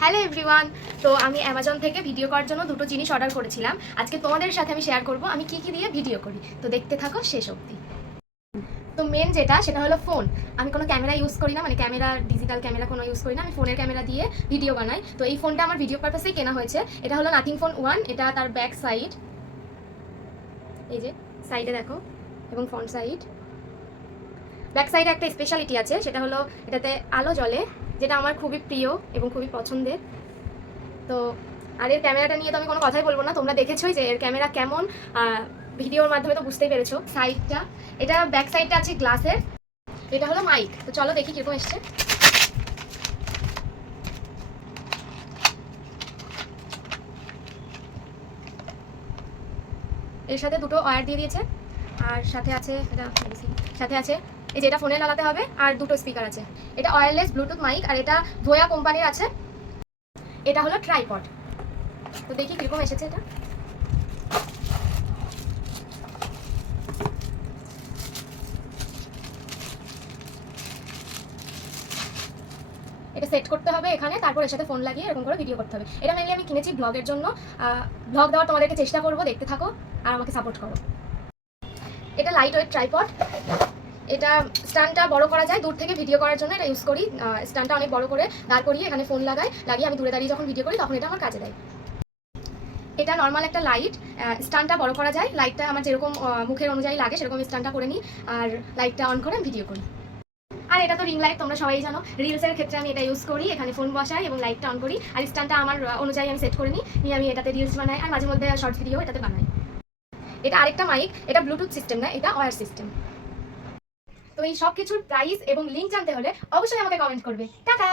Hello everyone তো আমি Amazon থেকে ভিডিও করার জন্য দুটো জিনিস অর্ডার করেছিলাম। আজকে তোমাদের সাথে আমি শেয়ার করব। আমি কি কি দিয়ে ভিডিও করি? তো দেখতে থাকো শেষ অবধি। তো মেন যেটা, সেটা হলো ফোন আমি কোনো ক্যামেরা ইউজ করি না মানে ক্যামেরা ডিজিটাল ক্যামেরা কোনো ইউজ করি না। আমি ফোনের ক্যামেরা দিয়ে ভিডিও বানাই। তো এই ফোনটা আমার ভিডিও পারপাসেই কেনা হয়েছে। এটা হলো নাথিং ফোন ওয়ান এটা তার ব্যাক সাইড এই যে সাইডে দেখো, এবং ফ্রন্ট সাইড ব্যাক সাইডে একটা স্পেশালিটি আছে, সেটা হলো এটাতে আলো জ্বলে, যেটা আমার খুবই প্রিয় এবং খুবই পছন্দের। তো, আর এর ক্যামেরাটা নিয়ে তো আমি কোনো কথাই বলব না, তোমরা দেখেছোই যে এর ক্যামেরা কেমন ভিডিওর মাধ্যমে তো বুঝতেই পেরেছ সাইডটা এটা ব্যাক সাইডটা আছে গ্লাসের এটা হলো মাইক তো চলো দেখি কীরকম এসছে। এর সাথে দুটো ওয়্যার দিয়ে দিয়েছে, আর সাথে আছে, এটা সাথে আছে এই যে এটা ফোনে লাগাতে হবে আর দুটো স্পিকার আছে। এটা ওয়্যারলেস ব্লুটুথ মাইক আর এটা ভোয়া কোম্পানির আছে। এটা হলো ট্রাইপড তো দেখি কীরকম এসেছে এটা। এটা সেট করতে হবে এখানে, তারপর এর সাথে ফোন লাগিয়ে এরকম করে ভিডিও করতে হবে। এটা মেনলি আমি কিনেছি ব্লগের জন্য। ব্লগ দেওয়ার তোমাদেরকে চেষ্টা করব, দেখতে থাকো আর আমাকে সাপোর্ট করো। এটা লাইট ওয়েট ট্রাইপড এটা স্ট্যান্ডটা বড় করা যায়, দূর থেকে ভিডিও করার জন্য এটা ইউজ করি। স্ট্যান্ডটা অনেক বড় করে দাঁড় করিয়ে এখানে ফোন লাগাই, লাগিয়ে আমি দূরে দাঁড়িয়ে যখন ভিডিও করি তখন এটা আমার কাজে দেয়। এটা নর্মাল একটা লাইট স্ট্যান্ডটা বড় করা যায় লাইটটা আমার যেরকম মুখের অনুযায়ী লাগে সেরকম স্ট্যান্ডটা করে নিই, আর লাইটটা অন করে আমি ভিডিও করি। আর এটা তো রিং লাইট তোমরা সবাই জানো। রিলসের ক্ষেত্রে আমি এটা ইউজ করি, এখানে ফোন বসাই এবং লাইটটা অন করি, আর স্ট্যান্ডটা আমার অনুযায়ী আমি সেট করে নিই, নিয়ে আমি এটাতে রিলস বানাই, আর মাঝে মধ্যে শর্ট ভিডিও এটাতে বানাই। এটা আরেকটা মাইক এটা ব্লুটুথ সিস্টেম না, এটা ওয়ার সিস্টেম তো এই সব কিছুর প্রাইস এবং লিঙ্ক জানতে হলে অবশ্যই আমাকে কমেন্ট করবে। টাটা!